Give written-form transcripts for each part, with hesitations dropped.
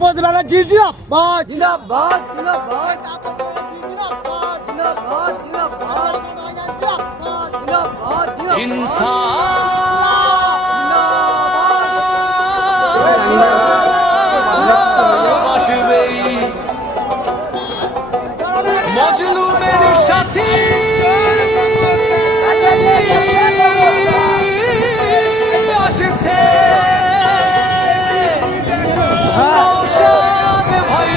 তাপস ব্যানার্জি জিন্দাবাদ জিন্দাবাদ জিন্দাবাদ তাপস ব্যানার্জি জিন্দাবাদ জিন্দাবাদ জিন্দাবাদ জিন্দাবাদ জিন্দাবাদ বাসবেই মজলুমের সাথী আসছে নওশাদ ভাই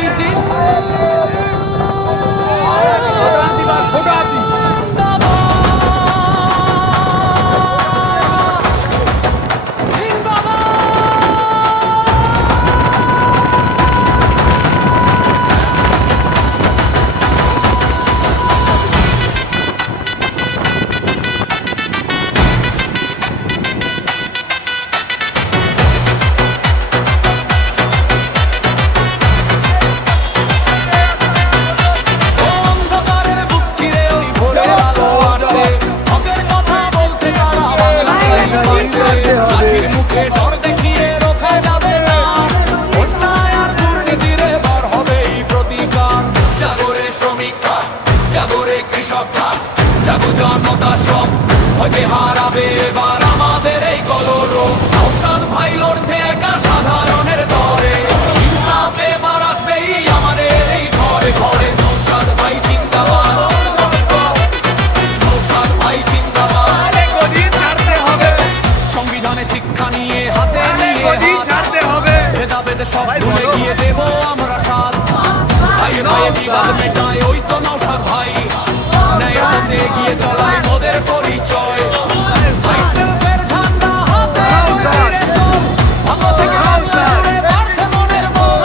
জনতা সব ভয় হারাবে এবার আমাদের এই কলরব। নওশাদ ভাই লড়ছে একা সাধারণের দরে, ইনসাফ এবার আসবেই আমাদের এই ঘরে ঘরে। নওশাদ ভাই জিন্দাবাদ, নওশাদ ভাই জিন্দাবাদ। সংবিধানে শিক্ষা নিয়ে হাতে নিয়ে ভেদাভেদ সব ভুলে গিয়ে দেব আমরা সাথ। ভাইয়ে ভাইয়ে বিবাদ মেটায় ওই তো নওশাদ ভাই, ন্যায়ের পথে এগিয়ে চলায় মোদের পরিচয়। আইএসএফের ঝান্ডা হাতে বীরের দল, ভাগ্য থেকে বাংলা জুড়ে বাড়ছে মনের বল।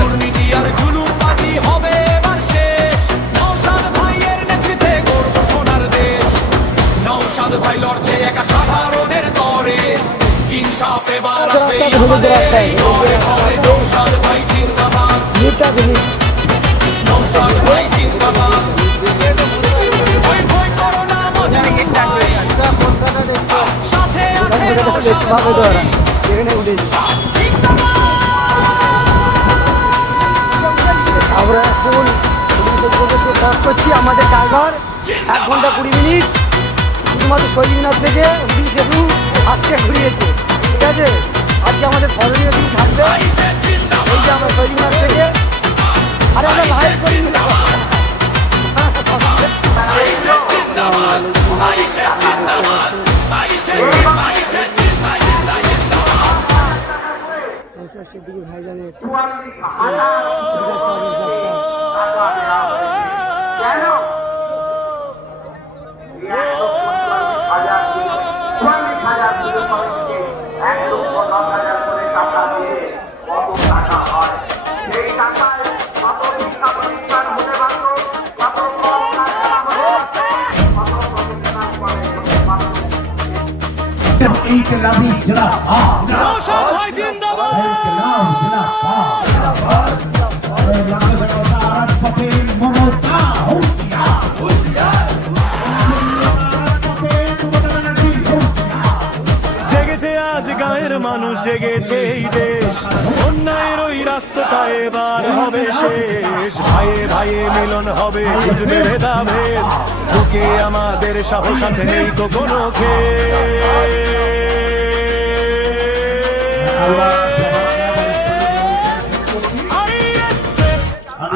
দুর্নীতি আর জুলুমবাজি হবে এবার শেষ, নওশাদ ভাইয়ের নেতৃত্বে গর্ব সোনার দেশ। নওশাদ ভাই লড়ছে একা সাধারণের তরে, ইনসাফ এবার আসবে আমাদের এই ঘরে ঘরে। নওশাদ ভাই জিন্দাবাদ, নওশাদ ভাই জিন্দাবাদ। সাথে আছে নওশাদ ভাই আমরা এখন করছি আমাদের কারবার 1 ঘন্টা 20 মিনিট শুধুমাত্র শহীদমিনার থেকে হুগলি সেতু আজকে ঘুরিয়েছে। ঠিক আছে, আজকে আমাদের স্মরণীয় দিন থাকবে। এই যে আমরা শহীদমিনার থেকে আরে আমরা লাইভ করি সিদ্দিকী ভাইজানের নওশাদ ভাই জিন্দাবাদ। জেগেছে আজ গায়ের মানুষ, জেগেছে এই দেশ, অন্যায়ের ওই রাস্তাটা এবার হবে শেষ। ভাইয়ে ভাইয়ে মিলন হবে, বুঝবে ভেদাভেদ, বুকে আমাদের সাহস আছে, নেই তো কোনো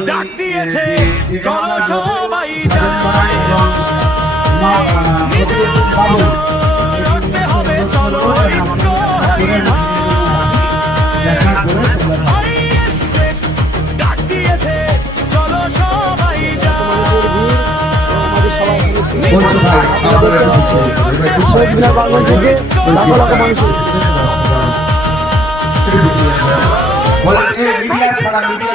ডাক দিয়েছে চলো সবাই লড়তে হবে, চলো ডাক দিয়েছে চলো সবাই মানুষ